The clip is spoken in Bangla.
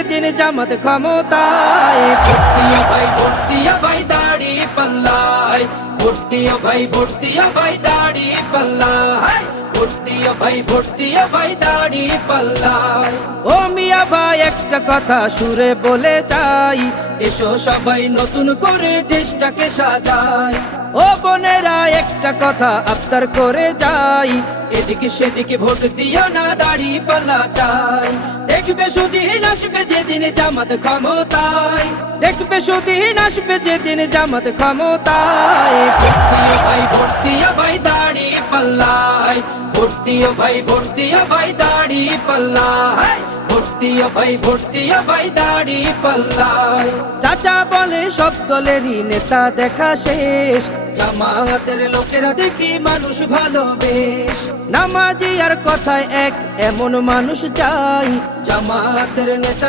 যেদিন জামাত ক্ষমতায়, ভোট দিও ভাই, ভোট দিও ভাই দাড়ি পাল্লায়, ভোট দিও ভাই, ভোট দিও ভাই দাড়ি পাল্লায়, ভোট দিও ভাই, ভোট দিও ভাই দাড়ি পাল্লায়। ও মিয়া ভাই একটা কথা সুরে বলে যাই, এসো সবাই নতুন করে দেশটাকে সাজাই। ও বোনেরা একটা কথা আবদার করে যাই, এদিকে সেদিকে ভোট দিও না, দাড়ি পাল্লা চাই। দেখবে সুদিন আসবে যেদিন জামাত ক্ষমতায়, দেখবে সুদিন আসবে যেদিন জামাত ক্ষমতায়, ভোট দিও ভাই, ভোট দিও ভাই দাড়ি পাল্লায়, ভোট দিও ভাই, ভোট দিও ভাই দাড়ি পাল্লায়, ভোট দিও ভাই, ভোট দিও ভাই দাড়ি পাল্লায়। চাচা বলে সব দলেরই নেতা দেখা শেষ, জামাতের লোকেরা দেখি মানুষ ভালো বেশ। নামাজি আর কথায় এক এমন মানুষ চাই, জামাতের নেতা